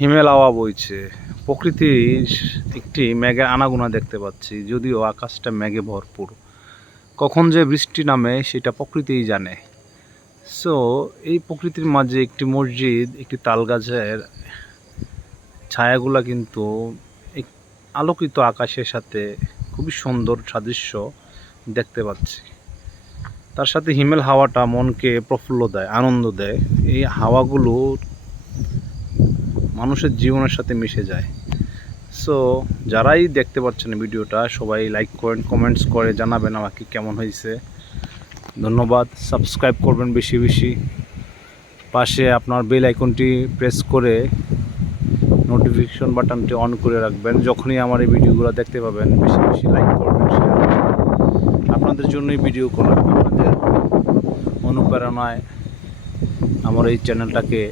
হিমেল হাওয়া বইছে, প্রকৃতির একটি মেঘের আনাগোনা দেখতে পাচ্ছি। যদিও আকাশটা মেঘে ভরপুর, কখন যে বৃষ্টি নামে সেটা প্রকৃতিই জানে। সো এই প্রকৃতির মাঝে একটি মসজিদ, একটি তাল গাছের ছায়াগুলা কিন্তু আলোকিত আকাশের সাথে খুবই সুন্দর সাদৃশ্য দেখতে পাচ্ছি। তার সাথে হিমেল হাওয়াটা মনকে প্রফুল্ল দেয়, আনন্দ দেয়। এই হাওয়াগুলো মানুষের জীবনের সাথে মিশে যায়। সো যারাই দেখতে পাচ্ছেন ভিডিওটা, সবাই লাইক করেন, কমেন্টস করে জানাবেন আমাকে কেমন হয়েছে। ধন্যবাদ। সাবস্ক্রাইব করবেন বেশি বেশি। পাশে আপনার বেল আইকনটি প্রেস করে নোটিফিকেশন বাটনটি অন করে রাখবেন। যখনই আমার এই ভিডিওগুলো দেখতে পাবেন, বেশি বেশি লাইক করবেন, শেয়ার করবেন। আপনাদের জন্যই ভিডিও করা, আপনাদের অনুপ্রেরণায় আমার এই চ্যানেলটাকে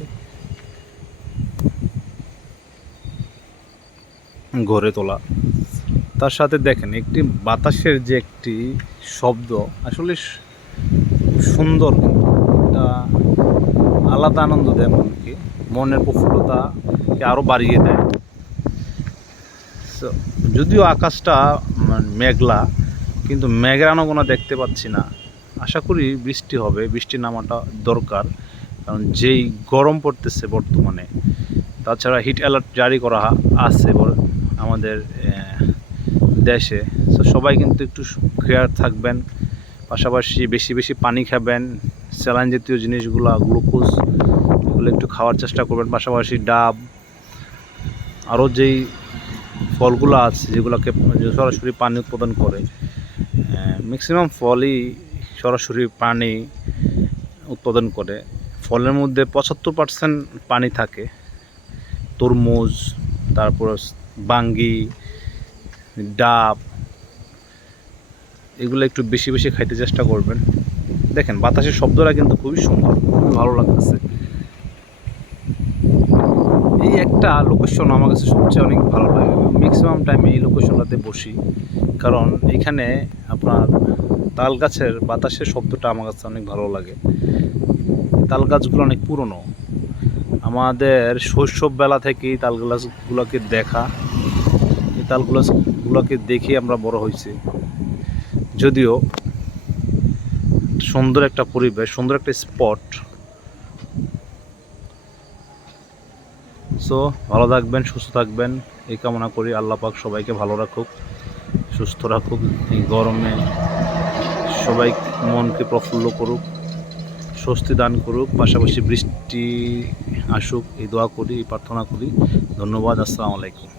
গড়ে তোলা। তার সাথে দেখেন একটি বাতাসের যে একটি শব্দ, আসলে সুন্দর, এটা আলাদা আনন্দ দেয় মনকে, মনের প্রফুল্লতাকে আরও বাড়িয়ে দেয়। যদিও আকাশটা মেঘলা, কিন্তু মেঘের আনাগোনা দেখতে পাচ্ছি না। আশা করি বৃষ্টি হবে, বৃষ্টি নামাটা দরকার, কারণ যেই গরম পড়তেছে বর্তমানে। তাছাড়া হিট অ্যালার্ট জারি করা আছে আমাদের দেশে। সো সবাই কিন্তু একটু কেয়ার থাকবেন, পাশাপাশি বেশি বেশি পানি খাবেন, স্যালাইন জাতীয় জিনিসগুলো, গ্লুকোজ, এগুলো একটু খাওয়ার চেষ্টা করবেন। পাশাপাশি ডাব, আরও যেই ফলগুলো আছে যেগুলোকে সরাসরি পানি উৎপাদন করে, ম্যাক্সিমাম ফলই সরাসরি পানি উৎপাদন করে। ফলের মধ্যে 75% পানি থাকে। তরমুজ, তারপর বাঙ্গি, ডাব, এগুলো একটু বেশি বেশি খাইতে চেষ্টা করবেন। দেখেন বাতাসের শব্দটা কিন্তু খুবই সুন্দর, খুবই ভালো লাগতেছে। এই একটা লোকেশন আমার কাছে সবচেয়ে অনেক ভালো লাগে। ম্যাক্সিমাম টাইমে এই লোকেশনটাতে বসি, কারণ এখানে আপনার তাল গাছের বাতাসের শব্দটা আমার কাছে অনেক ভালো লাগে। তাল গাছগুলো অনেক পুরনো, আমাদের শৈশববেলা থেকেই তাল গাছগুলোকে দেখা, এই তাল গাছগুলোকে দেখে আমরা বড় হয়েছি। যদিও সুন্দর একটা পরিবেশ, সুন্দর একটা স্পট। সো ভালো থাকবেন, সুস্থ থাকবেন, এই কামনা করি। আল্লাহ পাক সবাইকে ভালো রাখুক, সুস্থ রাখুক। এই গরমে সবাই মনকে প্রফুল্ল করুক, স্বস্তি দান করুক, পাশাপাশি বৃষ্টি আসুক, এই দোয়া করি, এই প্রার্থনা করি। ধন্যবাদ। আসসালামু আলাইকুম।